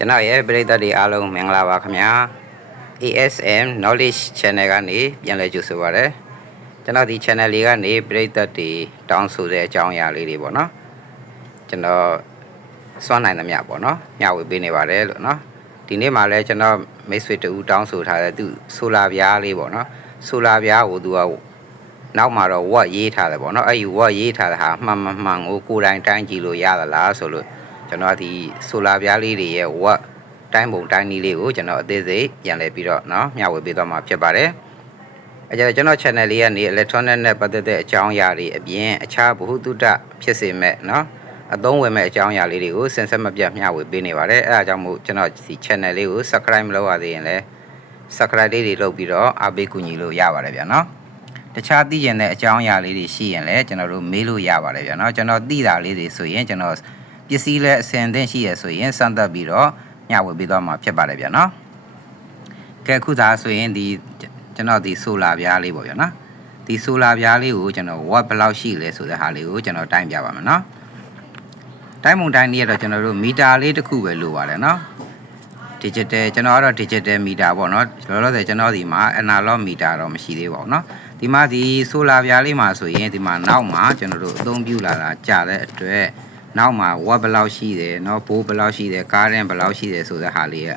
ကျွန်တော်ရဲ့ပရိသတ်တွေအားလုံးမင်္ဂလာပါခင်ဗျာ ASM Knowledge Channel ကနေပြန်လည်ကြိုဆိုပါရစေကျွန်တော်ဒီ channel လေးကနေပရိသတ်တွေတောင်းဆိုတဲ့အကြောင်းအရာလေးတွေပေါ့နော်ကျွန်တော်စွမ်းနိုင်သမျှပေါ့နော်မျှဝေပေးနေပါတယ်လို့နော်ဒီနေ့မှလည်းကျွန်တော်မိတ်ဆွေတူတောင်းဆိုထားတဲ့သူဆိုလာပြားလေးပေါ့နော်ဆိုလာပြားကိုသူကနောက်မှာတော့ဝက်ရေးထားတယ်ပေါ့နော်အဲ့ဒီဝက်ရေးထားတဲ့ဟာမှန်မှန်မှန်ကိုကိုယ်တိုင်တိုင်းကြည့်လို့ရသလားဆိုလို့ ကျွန်တော်ဒီဆိုလာပြားလေးတွေရဲ့ဝက်တိုင်းပုံတိုင်းနည်းလေးကိုကျွန်တော်အသေးစိတ်ပြန်လည်ပြီးတော့เนาะမျှဝေပေးသွားမှာဖြစ်ပါတယ်။အဲကြတော့ကျွန်တော် channel လေးကနေ electronic နဲ့ပတ်သက်တဲ့အကြောင်းအရာတွေအပြင်အခြားဘ ഹു တုတဖြစ်စေမဲ့เนาะအသုံးဝင်မဲ့အကြောင်းအရာလေးတွေကိုစင်ဆက်မပြတ်မျှဝေပေးနေပါတယ်။အဲဒါကြောင့်မို့ကျွန်တော်ဒီ channel လေးကို subscribe မလုပ်ရသေးရင်လည်း subscribe လေးတွေလုပ်ပြီးတော့အားပေးကူညီလို့ရပါတယ်ဗျာเนาะတခြားသိကျင်တဲ့အကြောင်းအရာလေးတွေရှိရင်လည်းကျွန်တော်တို့မေးလို့ရပါတယ်ဗျာเนาะကျွန်တော်သိတာလေးတွေဆိုရင်ကျွန်တော် ပစ္စည်းလည်းအစင်သင့်ရှိရဆိုရင်စမ်းသပ်ပြီးတော့ညဝေပေးသွားမှာဖြစ်ပါတယ်ဗျာနော်ကဲအခုသာဆိုရင်ဒီကျွန်တော်ဒီဆိုလာပြားလေးပေါ့ဗျာနော်ဒီဆိုလာပြားလေးကိုကျွန်တော် watt ဘယ်လောက်ရှိလဲဆိုတဲ့ဟာလေးကိုကျွန်တော်တိုင်းပြပါမယ်နော်တိုင်းပုံတိုင်းလေးရတော့ကျွန်တော်တို့မီတာလေးတစ်ခုပဲလိုပါတယ်နော် digital ကျွန်တော်ကတော့ digital meter ပေါ့နော်လောလောဆယ်ကျွန်တော်ဒီမှာ analog meter တော့မရှိသေးပါဘူးเนาะဒီမှာဒီ solar ပြားလေးမှာဆိုရင်ဒီမှာနောက်မှာကျွန်တော်တို့အသုံးပြုလာတာကြာတဲ့အတွက် နောက်မှာ watt ဘယ်လောက်ရှိတယ်เนาะဘိုးဘယ်လောက်ရှိတယ် current ဘယ်လောက်ရှိတယ်ဆိုတဲ့ဟာလေးက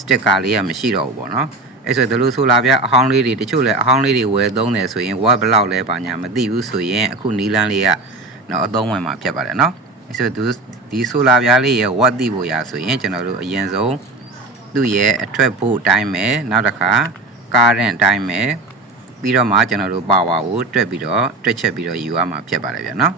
sticker လေးကမရှိတော့ဘူးပေါ့နော်အဲ့ဆိုဒီလို solar ပြားအဟောင်းလေးတွေတချို့လည်းအဟောင်းလေးတွေဝယ်သုံးတယ်ဆိုရင် watt ဘယ်လောက်လဲပါညာမသိဘူးဆိုရင်အခုနီလန်းလေးကเนาะအသုံးဝင်မှာဖြစ်ပါတယ်เนาะအဲ့ဆိုဒီဒီ solar ပြားလေးရဲ့ watt သိဖို့ရဆိုရင်ကျွန်တော်တို့အရင်ဆုံး သူ့ရဲ့အထွက်ဖို့အတိုင်းပဲနောက်တစ်ခါကားတဲ့အတိုင်းပဲပြီးတော့မှကျွန်တော်တို့ပါဝါကိုတွက်ပြီးတော့တွက်ချက်ပြီးတော့ယူရမှာဖြစ်ပါတယ်ဗျာနော်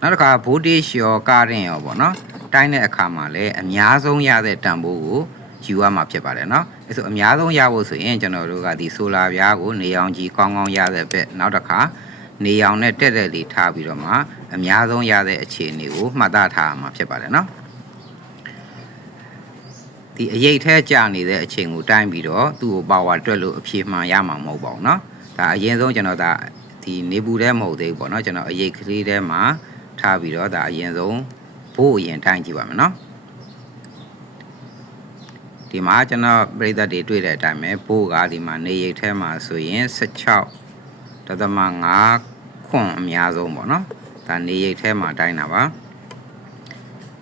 နောက်တစ်ခါ voltage ရောကားတဲ့ရောပေါ့နော်တိုင်းတဲ့အခါမှာလည်းအများဆုံးရတဲ့တန်ဖိုးကိုယူရမှာဖြစ်ပါတယ်နော်အဲဆိုအများဆုံးရဖို့ဆိုရင်ကျွန်တော်တို့ကဒီဆိုလာပြားကိုနေအောင်ကြီးကောင်းကောင်းရတဲ့ဘက်နောက်တစ်ခါနေအောင်နဲ့တက်တက်လေးထားပြီးတော့မှအများဆုံးရတဲ့အခြေအနေကိုမှတ်သားထားရမှာဖြစ်ပါတယ်နော် ဒီအရေးထဲကြာနေတဲ့အချိန်ကိုတိုင်းပြီးတော့သူ့ကိုပါဝါတွက်လို့အဖြေမှန်ရမှာမဟုတ်ပါဘူးเนาะဒါအရင်ဆုံးကျွန်တော်ဒါဒီနေဘူးထဲမဟုတ်သေးဘူးပေါ့เนาะကျွန်တော်အရေးကလေးထဲမှာ ထားပြီးတော့ဒါအရင်ဆုံးဘို့အရင်တိုင်းကြည့်ပါမယ်နော်ဒီမှာကျွန်တော်ပြိသက်တွေတွေ့တဲ့အတိုင်းပဲဘို့ကဒီမှာနေရိပ်ထဲမှာဆိုရင်16တသမ5ခွန်အများဆုံးပေါ့နော်ဒါနေရိပ်ထဲမှာတိုင်းတာပါ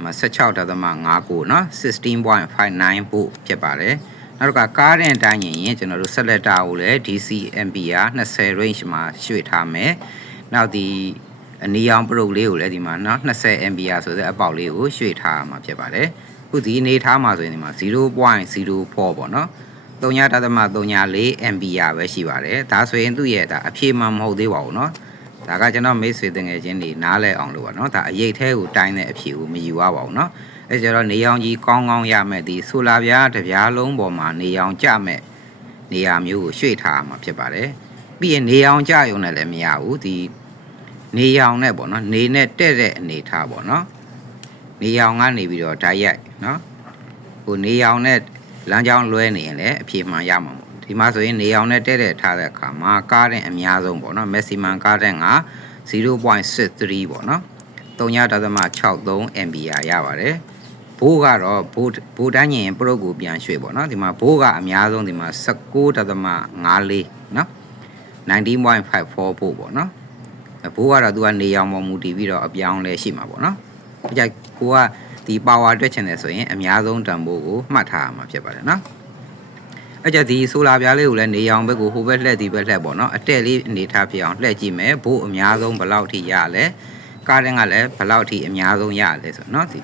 16တသမ5ကိုနော်16.59ဘို့ဖြစ်ပါတယ်နောက်တစ်ခါကားတဲ့တိုင်းရင်ရင်ကျွန်တော်တို့ဆက်လက်တာကိုလည်း DCMB က20 range မှာရွှေ့ထားမယ်နောက်ဒီ အနီရောင်ပရုပ်လေးကိုလည်းဒီမှာနော်20 ampere ဆိုတဲ့အပေါက်လေးကိုရွှေ့ထားရမှာဖြစ်ပါတယ်အခုဒီအနေထားမှာဆိုရင်ဒီမှာ0.04ပေါ့နော်39.34 ampere ပဲရှိပါတယ်ဒါဆိုရင်သူ့ရဲ့ဒါအဖြေမှမဟုတ်သေးပါဘူးနော်ဒါကကျွန်တော်မိတ်ဆွေတငယ်ချင်းတွေနားလဲအောင်လို့ပါနော်ဒါအရေးထဲကိုတိုင်းတဲ့အဖြေကိုမယူရပါဘူးနော်အဲကျတော့နေရောင်ကြီးကောင်းကောင်းရမယ်ဒီဆိုလာပြားတစ်ပြားလုံးပေါ်မှာနေရောင်ကျမဲ့နေရာမျိုးကိုရွှေ့ထားရမှာဖြစ်ပါတယ်ပြီးရင်နေရောင်ကျရုံနဲ့လည်းမရဘူးဒီ နေရောင်နဲ့ပေါ့နော်နေနဲ့တဲ့တဲ့အနေထားပေါ့နော်နေရောင်ကနေပြီးတော့ဓာတ်ရိုက်နော်ဟိုနေရောင်နဲ့လမ်းကြောင်းလွဲနေရင်လည်းအဖြေမှန်ရမှာပေါ့ဒီမှာဆိုရင်နေရောင်နဲ့တဲ့တဲ့ထားတဲ့အခါမှာကားတဲ့အများဆုံးပေါ့နော် maximum ကားတဲ့က0.63ပေါ့နော်3.63 ampere ရပါတယ်ဘိုးကတော့ဘိုးဘိုးတိုင်းရင်ပရုတ်ကိုပြန်ရွှေ့ပေါ့နော်ဒီမှာဘိုးကအများဆုံးဒီမှာ19.54နော်19.54ဘိုးပေါ့နော် ဘိုးကတော့သူကနေရောင်ပေါ်မူတည်ပြီးတော့အပြောင်းလဲရှိမှာပေါ့နော်အကြိုက်ကိုကဒီ power တွက်ချင်တယ်ဆိုရင်အများဆုံးတန်ဖိုးကိုမှတ်ထားရမှာဖြစ်ပါတယ်နော်အဲ့ကြဒီဆိုလာပြားလေးကိုလည်းနေရောင်ဘက်ကိုဟိုဘက်လှည့်ဒီဘက်လှည့်ပေါ့နော်အတက်လေးအနေထားဖြစ်အောင်လှည့်ကြည့်မယ်ဘိုးအများဆုံးဘယ်လောက်ထိရလဲကားတဲ့ကလည်းဘယ်လောက်ထိအများဆုံးရလဲဆိုတော့နော်ဒီ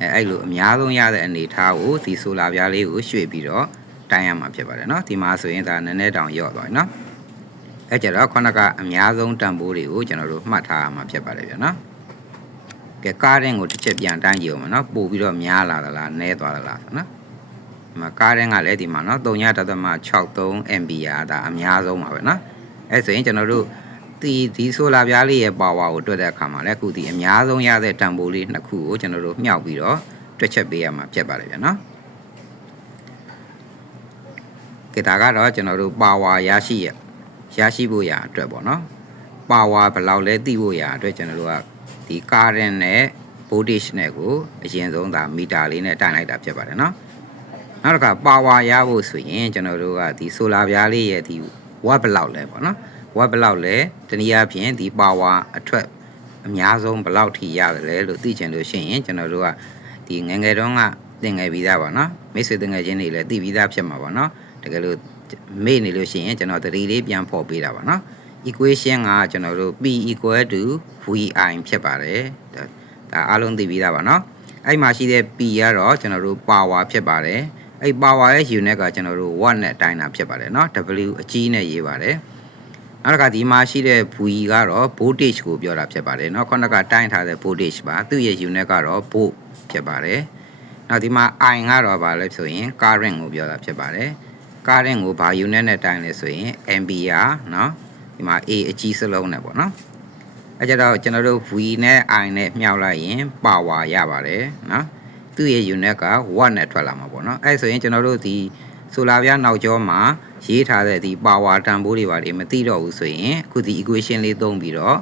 အဲအဲ့လိုအများဆုံးရတဲ့အနေထားကိုဒီဆိုလာပြားလေးကိုရွှေ့ပြီးတော့တိုင်းရမှာဖြစ်ပါတယ်နော်ဒီမှာဆိုရင်ဒါနည်းနည်းတောင်ရော့သွားပြီနော် အဲ့ကြတော့ခုနကအများဆုံးတန်ဖိုးတွေကိုကျွန်တော်တို့မှတ်ထားရမှာဖြစ်ပါတယ်ဗျာနော်ကဲကားတဲ့ကိုတစ်ချက်ပြန်တိုင်းကြည့်အောင်မနော်ပို့ပြီးတော့များလာသလားနည်းသွားသလားဆိုနော်ဒီမှာကားတဲ့ကလည်းဒီမှာနော်3.63 ampere ဒါအများဆုံးပါပဲနော်အဲ့ဆိုရင်ကျွန်တော်တို့ဒီဒီဆိုလာပြားလေးရဲ့ပါဝါကိုတွက်တဲ့အခါမှာလည်းအခုဒီအများဆုံးရတဲ့တန်ဖိုးလေးနှစ်ခုကိုကျွန်တော်တို့မြှောက်ပြီးတော့တွက်ချက်ပေးရမှာဖြစ်ပါတယ်ဗျာနော်ကဲဒါကတော့ကျွန်တော်တို့ပါဝါရရှိရ ရရှိဖို့ရအတွက်ပေါ့နော်ပါဝါဘယ်လောက်လဲသိဖို့ရအတွက်ကျွန်တော်တို့ကဒီကားရင်နဲ့ voltage နဲ့ကိုအရင်ဆုံးဒါမီတာလေးနဲ့တိုင်းလိုက်တာဖြစ်ပါတယ်နော်နောက်တစ်ခါ power ရဖို့ဆိုရင်ကျွန်တော်တို့ကဒီ solar ပြားလေးရဲ့ဒီ watt ဘယ်လောက်လဲပေါ့နော် watt ဘယ်လောက်လဲတနည်းအားဖြင့်ဒီ power အထွက်အများဆုံးဘယ်လောက်ထိရတယ်လဲလို့သိချင်လို့ရှိရင်ကျွန်တော်တို့ကဒီငယ်ငယ်တုန်းကသင်ငယ်ပြီးသားပါနော်မိတ်ဆွေသင်ငယ်ချင်းတွေလည်းသိပြီးသားဖြစ်မှာပါနော်တကယ်လို့ မေ့နေလို့ရှိရင်ကျွန်တော်သတိလေးပြန်ဖော်ပေးတာပါနော် equation ကကျွန်တော်တို့ p equal to vi ဖြစ်ပါတယ်ဒါဒါအားလုံးသိပြီးသားပါเนาะအဲ့မှာရှိတဲ့ p ကတော့ကျွန်တော်တို့ power ဖြစ်ပါတယ်အဲ့ power ရဲ့ unit ကကျွန်တော်တို့ watt နဲ့တိုင်းတာဖြစ်ပါတယ်เนาะ w အကြီးနဲ့ရေးပါတယ်နောက်တစ်ခါဒီမှာရှိတဲ့ v ကတော့ voltage ကိုပြောတာဖြစ်ပါတယ်เนาะခုနကတိုင်းထားတဲ့ voltage ပါသူ့ရဲ့ unit ကတော့ volt ဖြစ်ပါတယ်နောက်ဒီမှာ i ကတော့ဗာလဲဆိုရင် current ကိုပြောတာဖြစ်ပါတယ် current ကိုဘာ unit နဲ့တိုင်းလဲဆိုရင် ampere เนาะဒီမှာ A အကြီးစလုံးနဲ့ပေါ့နော်အဲကြတော့ကျွန်တော်တို့ V နဲ့ I နဲ့မြှောက်လိုက်ရင် power ရပါတယ်နော်သူ့ရဲ့ unit က watt နဲ့ထွက်လာမှာပေါ့နော်အဲဆိုရင်ကျွန်တော်တို့ဒီဆိုလာပြားနောက်ကျောမှာရေးထားတဲ့ဒီ power တန်ဖိုးတွေပါတယ်မသိတော့ဘူးဆိုရင်အခုဒီ equation လေးသုံးပြီးတော့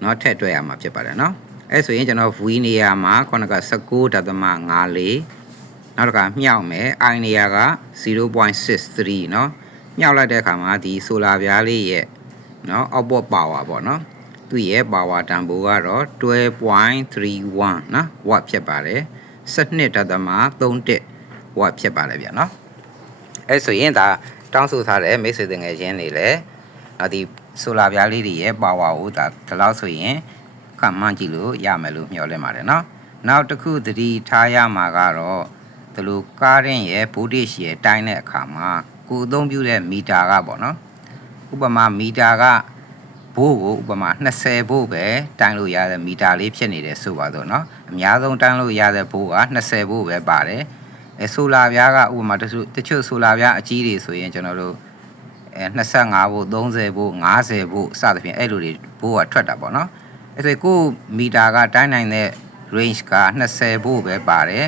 เนาะထည့်တွက်ရမှာဖြစ်ပါတယ်နော်အဲဆိုရင်ကျွန်တော် V နေရာမှာခုနက19.54 နောက်တစ်ခါမြှောက်မယ် I နေရာက0.63เนาะမြှောက်လိုက်တဲ့အခါမှာဒီဆိုလာပြားလေးရဲ့เนาะ output power ပေါ့เนาะသူ့ရဲ့ power တန်ဖိုးကတော့12.31เนาะ watt ဖြစ်ပါတယ်12.31 watt ဖြစ်ပါတယ်ဗျာเนาะအဲဆိုရင်ဒါတောင်းဆိုထားတဲ့မိတ်ဆွေတငယ်ချင်းတွေလည်းတော့ဒီဆိုလာပြားလေးတွေရဲ့ power ကိုဒါဒီလောက်ဆိုရင်ကမှန်းကြည့်လို့ရမယ်လို့မျှော်လင့်ပါတယ်เนาะနောက်တစ်ခုသတိထားရမှာကတော့ ဒီလိုကားရင်ရဲ့ voltage ရဲ့တိုင်းတဲ့အခါမှာကိုယ်အသုံးပြုတဲ့မီတာကပေါ့နော်ဥပမာမီတာကဘိုးကိုဥပမာ20ဘိုးပဲတိုင်းလို့ရတဲ့မီတာလေးဖြစ်နေတယ်ဆိုပါတော့เนาะအများဆုံးတိုင်းလို့ရတဲ့ဘိုးက20ဘိုးပဲပါတယ်အဲဆိုလာပြားကဥပမာတချို့တချို့ဆိုလာပြားအကြီးတွေဆိုရင်ကျွန်တော်တို့အဲ25ဘို့30ဘို့50ဘို့စသဖြင့်အဲ့လိုတွေဘိုးကထွက်တာပေါ့နော်အဲ့ဆိုကိုမီတာကတိုင်းနိုင်တဲ့ range က20ဘို့ပဲပါတယ်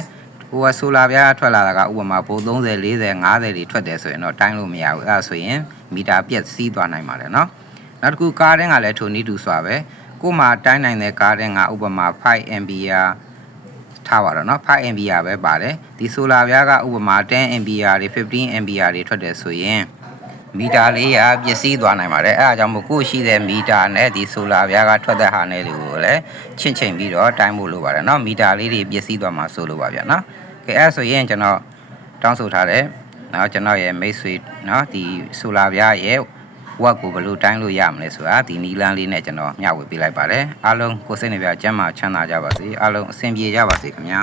ဟိုကဆိုလာပြားထွက်လာတာကဥပမာဘို့30 40 50တွေထွက်တယ်ဆိုရင်တော့တိုင်းလို့မရဘူးအဲ့ဒါဆိုရင်မီတာပြက်စီးသွားနိုင်ပါတယ်နော်နောက်တစ်ခုကားတင်းကလည်းထိုနည်းတူစွာပဲကို့မှာတိုင်းနိုင်တဲ့ကားတင်းကဥပမာ5 ampere ထားပါတော့เนาะ5 ampere ပဲပါတယ်ဒီဆိုလာပြားကဥပမာ10 ampere တွေ15 ampere တွေထွက်တယ်ဆိုရင်မီတာလေးရပျက်စီးသွားနိုင်ပါတယ်အဲအကြောင်းမို့ကိုရှိတဲ့မီတာနဲ့ဒီဆိုလာပြားကထွက်တဲ့ဟာနဲ့တွေကိုလည်းချင့်ချိန်ပြီးတော့တိုင်းဖို့လိုပါတယ်เนาะမီတာလေးတွေပျက်စီးသွားမှာဆိုလိုပါဗျာเนาะ ကဲအဲ့ဆိုရင်ကျွန်တော်တောင်းဆိုထားတယ်နော်ကျွန်တော်ရဲ့မိတ်ဆွေနော်ဒီဆိုလာပြားရဲ့ဝက်ကိုဘယ်လိုတိုင်းလို့ရမလဲဆိုတာဒီနီလန်းလေးနဲ့ကျွန်တော်မျှဝေပေးလိုက်ပါတယ်အားလုံးကိုစိတ်နှပြချမ်းသာချမ်းသာကြပါစေအားလုံးအဆင်ပြေကြပါစေခင်ဗျာ